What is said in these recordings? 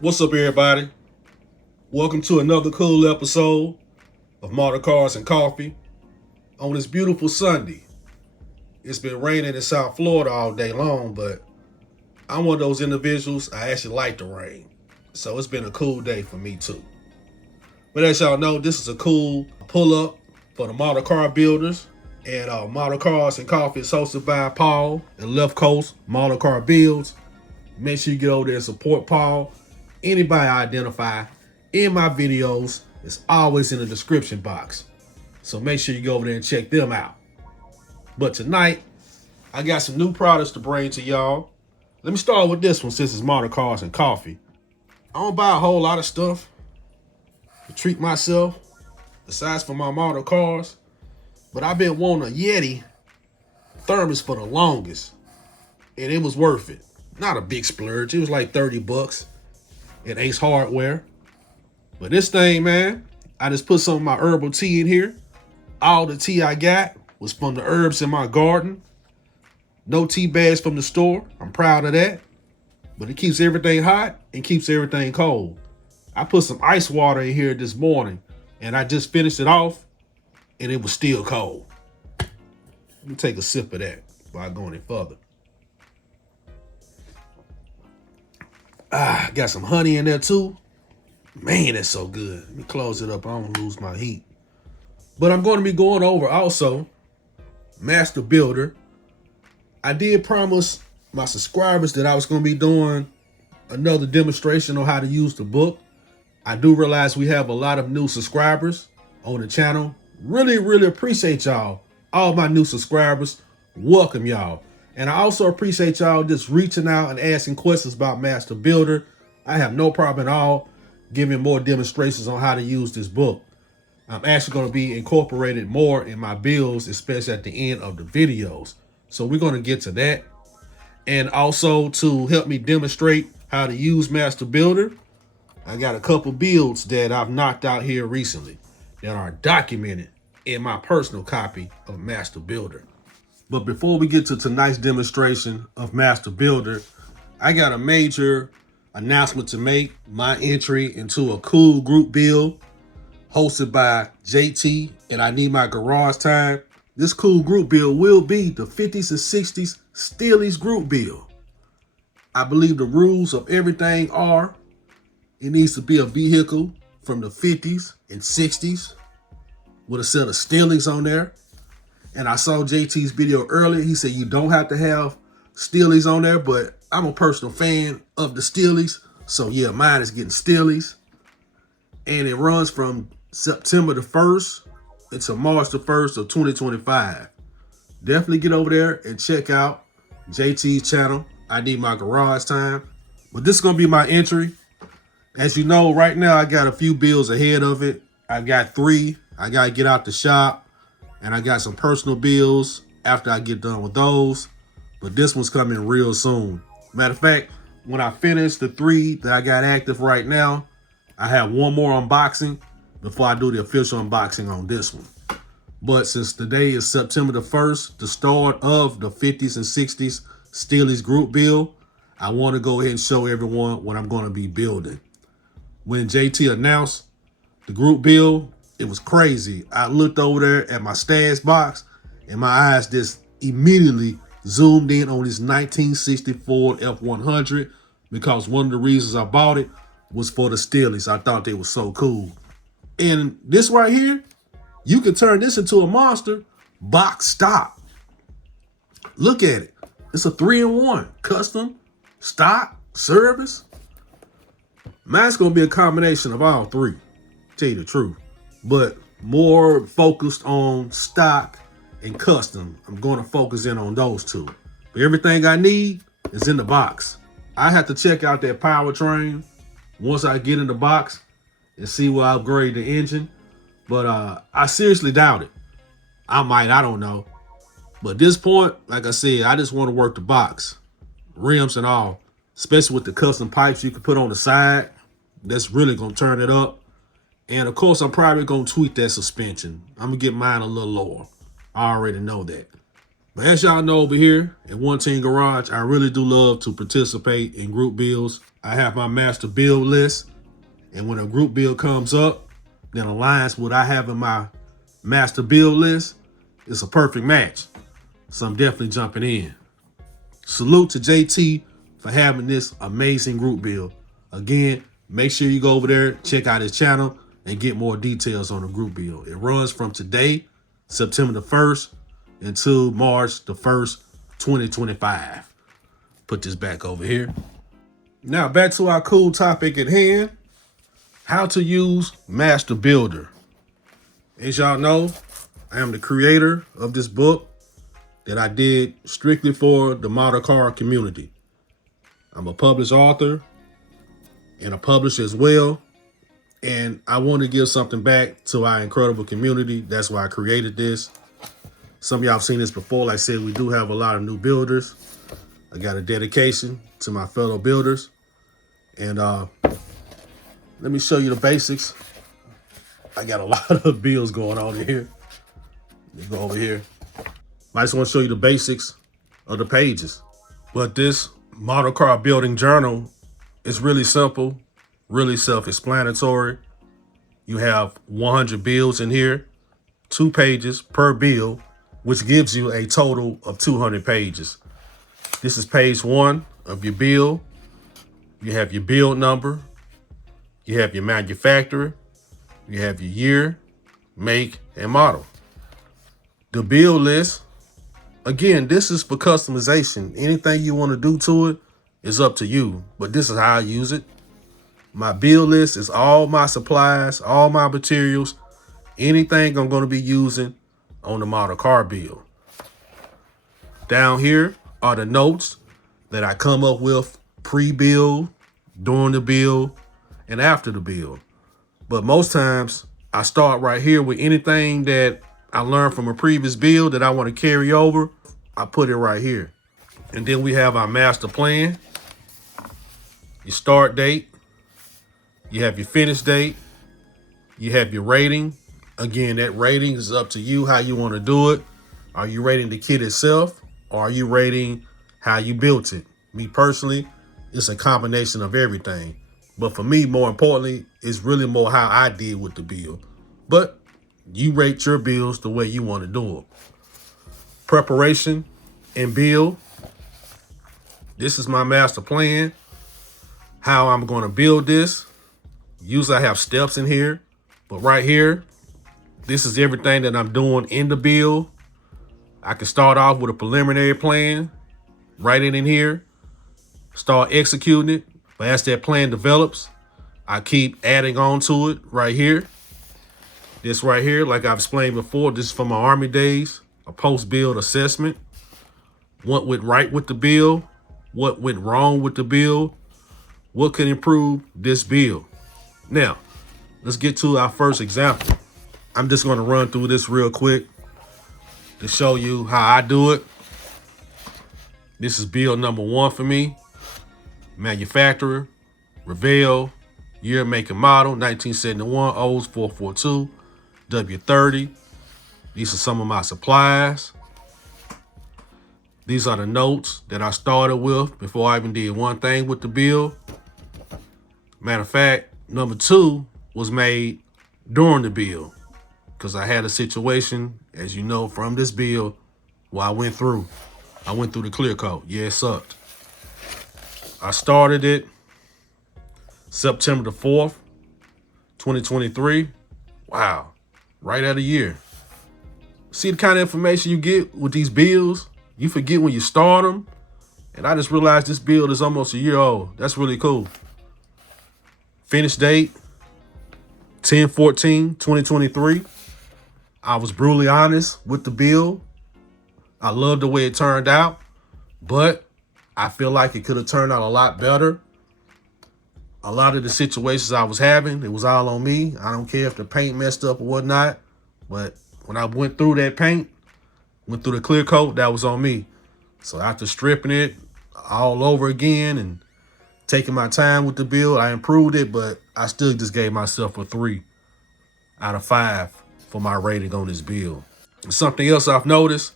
What's up, everybody? Welcome to another cool episode of Motor Cars and Coffee on this beautiful Sunday. It's been raining in South Florida all day long, but I'm one of those individuals, I actually like the rain. So it's been a cool day for me too. But as y'all know, this is a cool pull-up for the motor car builders. And Motor Cars and Coffee is hosted by Paul and Left Coast Motor Car Builds. Make sure you get over there and support Paul. Anybody I identify in my videos is always in the description box. So make sure you go over there and check them out. But tonight, I got some new products to bring to y'all. Let me start with this one since it's Motor Cars and Coffee. I don't buy a whole lot of stuff to treat myself, besides for my motor cars. But I've been wanting a YETI thermos for the longest. And it was worth it. Not a big splurge. It was like 30 bucks at Ace Hardware. But this thing, man, I just put some of my herbal tea in here. All the tea I got was from the herbs in my garden. No tea bags from the store. I'm proud of that. But it keeps everything hot and keeps everything cold. I put some ice water in here this morning and I just finished it off and it was still cold. Let me take a sip of that before I go any further. Got some honey in there too. Man, that's so good. Let me close it up. I don't lose my heat. But I'm going to be going over also Master Builder. I did promise my subscribers that I was going to be doing another demonstration on how to use the book. I do realize we have a lot of new subscribers on the channel. Really appreciate y'all. All my new subscribers. Welcome y'all. And I also appreciate y'all just reaching out and asking questions about Master Builder. I have no problem at all giving more demonstrations on how to use this book. I'm actually going to be incorporated more in my builds, especially at the end of the videos. So we're going to get to that. And also to help me demonstrate how to use Master Builder, I got a couple builds that I've knocked out here recently that are documented in my personal copy of Master Builder. But before we get to tonight's demonstration of Master Builder, I got a major announcement to make. My entry into a cool group build hosted by JT and I Need My Garage Time. This cool group build will be the 50s and 60s Steelies group build. I believe the rules of everything are it needs to be a vehicle from the 50s and 60s with a set of Steelies on there. And I saw JT's video earlier. He said you don't have to have Steelies on there, but I'm a personal fan of the Steelies. So yeah, mine is getting Steelies. And it runs from September the 1st until March the 1st of 2025. Definitely get over there and check out JT's channel. I Need My Garage Time. But this is going to be my entry. As you know, right now I got a few builds ahead of it. I got 3. I got to get out the shop. And I got some personal bills after I get done with those. But this one's coming real soon. Matter of fact, when I finish the 3 that I got active right now, I have one more unboxing before I do the official unboxing on this one. But since today is September the 1st, the start of the 50s and 60s Steelies group build, I want to go ahead and show everyone what I'm going to be building. When JT announced the group build, it was crazy. I looked over there at my stash box and my eyes just immediately zoomed in on this 1964 F-100 because one of the reasons I bought it was for the Steelies. I thought they were so cool. And this right here, you can turn this into a monster box stop. Look at it. It's a 3-in-1. Custom, stock, service. Mine's going to be a combination of all 3, tell you the truth. But more focused on stock and custom. I'm going to focus in on those 2. But everything I need is in the box. I have to check out that powertrain once I get in the box and see where I upgrade the engine. But I seriously doubt it. I might, I don't know. But at this point, like I said, I just want to work the box. Rims and all. Especially with the custom pipes you can put on the side. That's really going to turn it up. And of course, I'm probably going to tweak that suspension. I'm going to get mine a little lower. I already know that. But as y'all know over here at One Team Garage, I really do love to participate in group builds. I have my master build list, and when a group build comes up that aligns with what I have in my master build list, it's a perfect match. So I'm definitely jumping in. Salute to JT for having this amazing group build. Again, make sure you go over there, check out his channel, and get more details on the group build. It runs from today, September the 1st, until March the 1st, 2025. Put this back over here. Now back to our cool topic at hand, how to use Master Builder. As y'all know, I am the creator of this book that I did strictly for the model car community. I'm a published author and a publisher as well. And I want to give something back to our incredible community. That's why I created this. Some of y'all have seen this before. Like I said, we do have a lot of new builders. I got a dedication to my fellow builders. And let me show you the basics. I got a lot of builds going on in here. Let me go over here. I just want to show you the basics of the pages. But this model car building journal is really simple, really self-explanatory. You have 100 builds in here, 2 pages per build, which gives you a total of 200 pages. This is page 1 of your build. You have your build number. You have your manufacturer. You have your year, make, and model. The build list, again, this is for customization. Anything you want to do to it is up to you, but this is how I use it. My build list is all my supplies, all my materials, anything I'm going to be using on the model car build. Down here are the notes that I come up with pre-build, during the build, and after the build. But most times I start right here with anything that I learned from a previous build that I want to carry over. I put it right here. And then we have our master plan, your start date, you have your finish date, you have your rating. Again, that rating is up to you how you want to do it. Are you rating the kit itself, or are you rating how you built it? Me personally, it's a combination of everything. But for me, more importantly, it's really more how I did with the build. But you rate your builds the way you want to do it. Preparation and build. This is my master plan, how I'm going to build this. Usually I have steps in here, but right here, this is everything that I'm doing in the build. I can start off with a preliminary plan, write it in here, start executing it. But as that plan develops, I keep adding on to it right here. This right here, like I've explained before, this is from my Army days, a post-build assessment. What went right with the build? What went wrong with the build? What could improve this build? Now, let's get to our first example. I'm just going to run through this real quick to show you how I do it. This is build number 1 for me. Manufacturer, Revell, year, make, and model, 1971, O's 442, W30. These are some of my supplies. These are the notes that I started with before I even did one thing with the build. Matter of fact, number 2 was made during the build because I had a situation, as you know, from this build where I went through the clear coat. Yeah, it sucked. I started it September the 4th, 2023. Wow, right at a year. See the kind of information you get with these builds? You forget when you start them. And I just realized this build is almost a year old. That's really cool. Finish date, 10/14/2023. I was brutally honest with the build. I love the way it turned out, but I feel like it could have turned out a lot better. A lot of the situations I was having, it was all on me. I don't care if the paint messed up or whatnot, but when I went through that paint, went through the clear coat, that was on me. So after stripping it all over again and taking my time with the build, I improved it, but I still just gave myself a 3 out of 5 for my rating on this build. And something else I've noticed,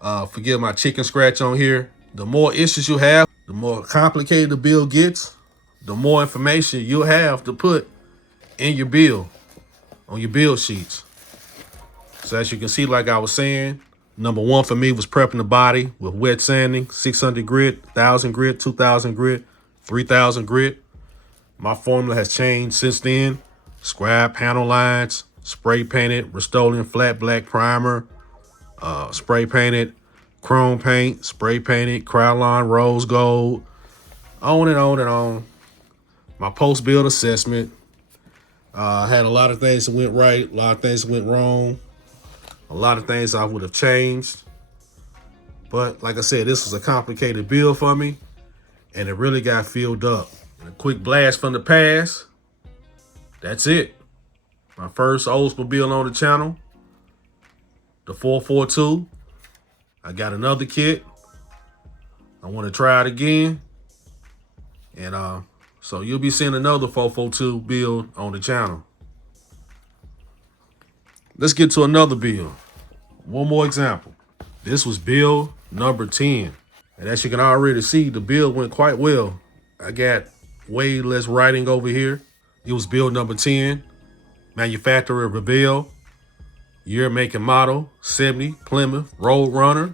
Forgive my chicken scratch on here. The more issues you have, the more complicated the bill gets, the more information you'll have to put in your bill, on your bill sheets. So as you can see, like I was saying, number one for me was prepping the body with wet sanding, 600 grit, 1,000 grit, 2,000 grit, 3,000 grit. My formula has changed since then. Scribe panel lines, spray painted Rust-Oleum flat black primer, spray painted chrome paint, spray painted Krylon rose gold, on and on and on. My post-build assessment. Had a lot of things that went right, a lot of things that went wrong, a lot of things I would have changed. But like I said, this was a complicated build for me, and it really got filled up. And a quick blast from the past. That's it. My first Oldsmobile on the channel, the 442. I got another kit. I want to try it again. And so you'll be seeing another 442 build on the channel. Let's get to another build. One more example. This was build number 10. And as you can already see, the build went quite well. I got way less writing over here. It was build number 10. Manufacturer Reveal. Year, make, and model, 70, Plymouth, Road Runner.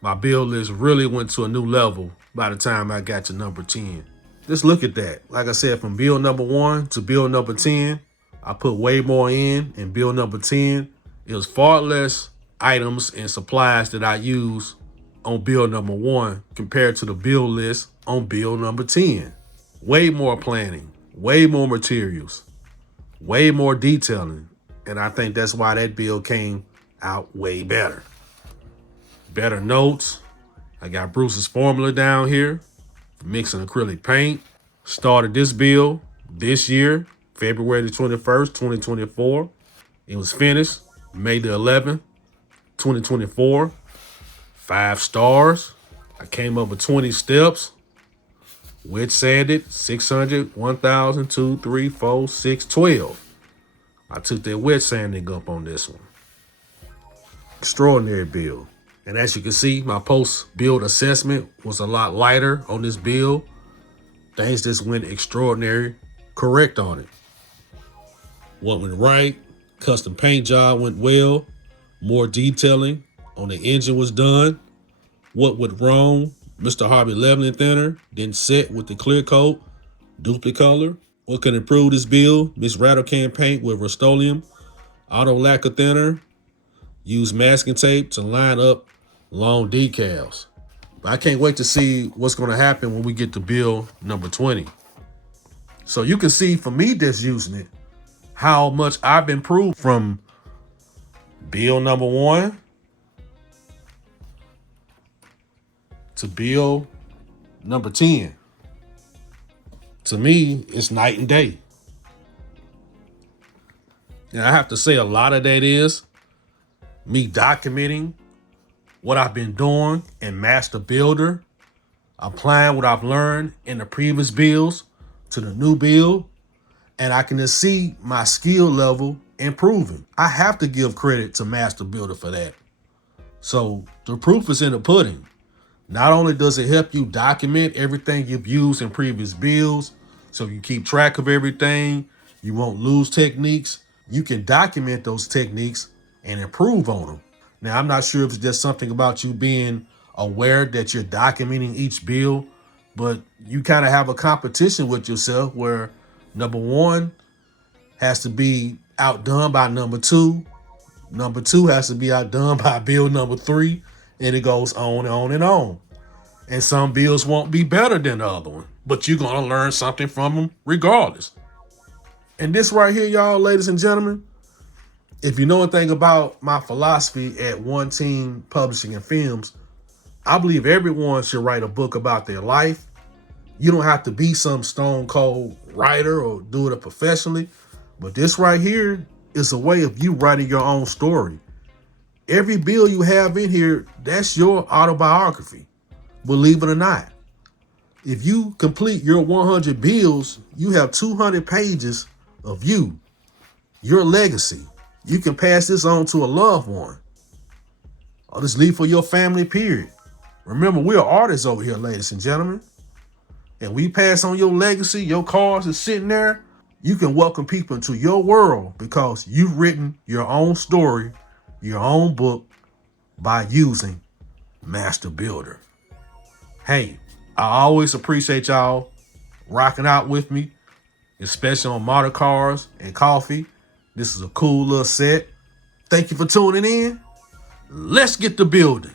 My build list really went to a new level by the time I got to number 10. Just look at that. Like I said, from build number 1 to build number 10, I put way more in build number 10. It was far less items and supplies that I use on build number 1 compared to the build list on build number 10. Way more planning, way more materials, way more detailing. And I think that's why that build came out way better. Better notes. I got Bruce's formula down here, mixing acrylic paint. Started this build this year, February the 21st, 2024. It was finished May the 11th, 2024. 5 stars. I came up with 20 steps. Wet sanded, 600, 1,000, 2, 3, 4, 6, 12. I took that wet sanding up on this one. Extraordinary build. And as you can see, my post-build assessment was a lot lighter on this build. Things just went extraordinary correct on it. What went right? Custom paint job went well. More detailing on the engine was done. What went wrong? Mr. Harvey leveling thinner didn't set with the clear coat, duplicate color. What can improve this build? Miss Rattle Can paint with Rust-Oleum, auto lacquer thinner. Use masking tape to line up long decals. But I can't wait to see what's going to happen when we get to build number 20. So you can see for me just using it, how much I've improved from build number 1 to build number 10. To me, it's night and day. And I have to say a lot of that is me documenting what I've been doing in Master Builder, applying what I've learned in the previous builds to the new build, and I can just see my skill level improving. I have to give credit to Master Builder for that. So the proof is in the pudding. Not only does it help you document everything you've used in previous builds, so you keep track of everything, you won't lose techniques, you can document those techniques and improve on them. Now, I'm not sure if it's just something about you being aware that you're documenting each build, but you kind of have a competition with yourself where number 1 has to be outdone by number 2. Number 2 has to be outdone by build number 3, and it goes on and on and on. And some builds won't be better than the other one, but you're going to learn something from them regardless. And this right here, y'all, ladies and gentlemen, if you know anything about my philosophy at One Team Publishing and Films, I believe everyone should write a book about their life. You don't have to be some stone cold writer or do it professionally, but this right here is a way of you writing your own story. Every build you have in here, that's your autobiography, believe it or not. If you complete your 100 builds, you have 200 pages of you, your legacy. You can pass this on to a loved one. or just leave for your family, period. Remember, we're artists over here, ladies and gentlemen. And we pass on your legacy, your cars is sitting there. You can welcome people into your world because you've written your own story, your own book by using Master Builder. Hey, I always appreciate y'all rocking out with me, especially on model cars and coffee. This is a cool little set. Thank you for tuning in. Let's get to building.